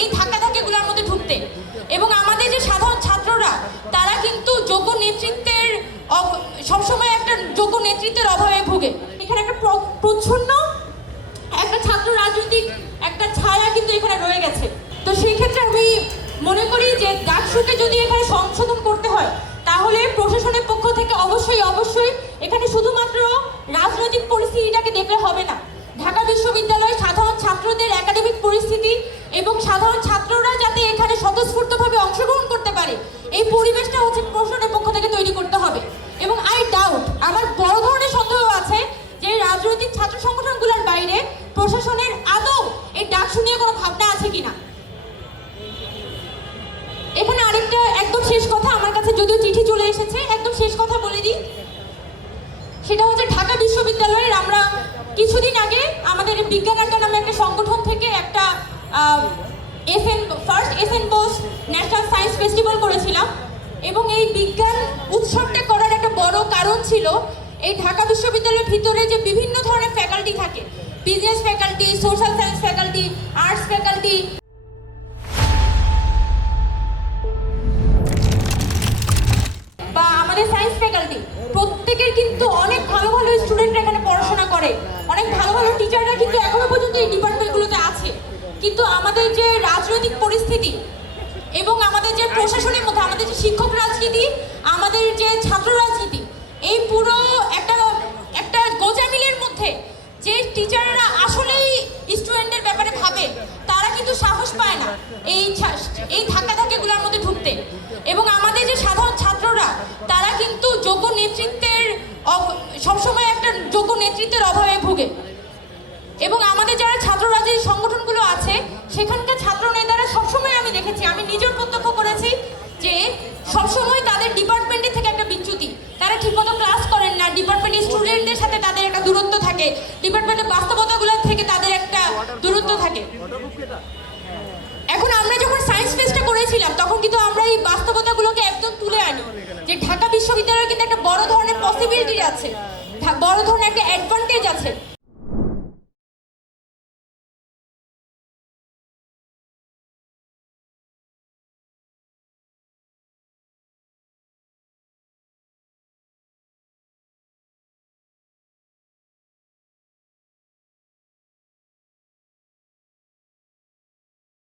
এই ধাক্কাধাক্কিগুলোর মধ্যে ঢুকতে। এবং আমাদের যে সাধারণ ছাত্ররা তারা কিন্তু যোগ্য নেতৃত্বের সবসময় একটা যোগ্য নেতৃত্বের অভাবে ভুগে। এখানে একটা প্রচ্ছন্ন একটা ছাত্র রাজনৈতিক একটা ছায়া কিন্তু এখানে রয়ে গেছে। তো সেই ক্ষেত্রে আমি মনে করি যে ডাকসুকে যদি এখানে সংশোধন করতে হয় তাহলে প্রশাসনের পক্ষ থেকে অবশ্যই এখানে শুধুমাত্র রাজনৈতিক পরিস্থিতিটাকে দেখলে হবে না। ঢাকা বিশ্ববিদ্যালয়ের সাধারণ ছাত্রদের একাডেমিক পরিস্থিতি এবং সাধারণ ছাত্ররা যাতে এখানে স্বতঃস্ফূর্তভাবে অংশগ্রহণ করতে পারে এই পরিবেশটা হচ্ছে প্রশাসনের পক্ষ থেকে তৈরি করতে হবে। এবং আই ডাউট, আমার বড় ধরনের সন্দেহ আছে যে রাজনৈতিক ছাত্র সংগঠনগুলোর বাইরে প্রশাসনের আদৌ এই ডাকসু নিয়ে কোনো ভাবনা আছে কিনা। এখানে আরেকটা একদম শেষ কথা, আমার কাছে যদিও চিঠি চলে এসেছে, একদম শেষ কথা বলে দিই। সেটা হচ্ছে ঢাকা বিশ্ববিদ্যালয়ের আমরা কিছুদিন আগে আমাদের বিজ্ঞান আড্ডা নামে একটা সংগঠন থেকে একটা first SN Bose national science festival করেছিলাম। এবং এই বিজ্ঞান উৎসবটা করার একটা বড় কারণ ছিল এই ঢাকা বিশ্ববিদ্যালয়ের ভিতরে যে বিভিন্ন ধরনের ফ্যাকাল্টি থাকে, business faculty, social science faculty, arts faculty বা আমাদের সায়েন্স ফ্যাকাল্টি, প্রত্যেকের কিন্তু অনেক ভালো ভালো স্টুডেন্টরা এখানে পড়াশোনা করে, অনেক ভালো ভালো টিচাররা কিন্তু এখনো পর্যন্ত এই ডিপার্টমেন্টগুলোতে আছে। কিন্তু আমাদের যে রাজনৈতিক পরিস্থিতি এবং আমাদের যে প্রশাসনের মধ্যে আমাদের যে শিক্ষক রাজনীতি, আমাদের যে ছাত্র রাজনীতি, এই পুরো একটা গোজামিলের মধ্যে যে টিচাররা আসলেই স্টুডেন্টদের ব্যাপারে ভাবে তারা কিন্তু সাহস পায় না এই ধাক্কাধাক্কিগুলোর মধ্যে ঢুকতে। এবং আমাদের যে সাধারণ ছাত্ররা তারা কিন্তু যোগ্য নেতৃত্বের সবসময় একটা যোগ্য নেতৃত্বের অভাবে ভুগে। এবং আমাদের যারা ছাত্র রাজনীতি সংগঠনগুলো আছে সেখানকার ছাত্র নেতারা সবসময় আমি দেখেছি, আমি নিজেও প্রত্যক্ষ করেছি যে সবসময় তাদের ডিপার্টমেন্টের থেকে একটা বিচ্যুতি, তারা ঠিকমতো ক্লাস করেন না, ডিপার্টমেন্টের স্টুডেন্টদের সাথে তাদের একটা দূরত্ব থাকে, ডিপার্টমেন্টের বাস্তবতাগুলোর থেকে তাদের একটা দূরত্ব থাকে। এখন আমরা যখন সায়েন্স ফেস্টটা করেছিলাম তখন কিন্তু আমরা এই বাস্তবতাগুলোকে একদম তুলে আনি যে ঢাকা বিশ্ববিদ্যালয়ের কিন্তু একটা বড় ধরনের পসিবিলিটি আছে, বড় ধরনের একটা অ্যাডভান্টেজ আছে।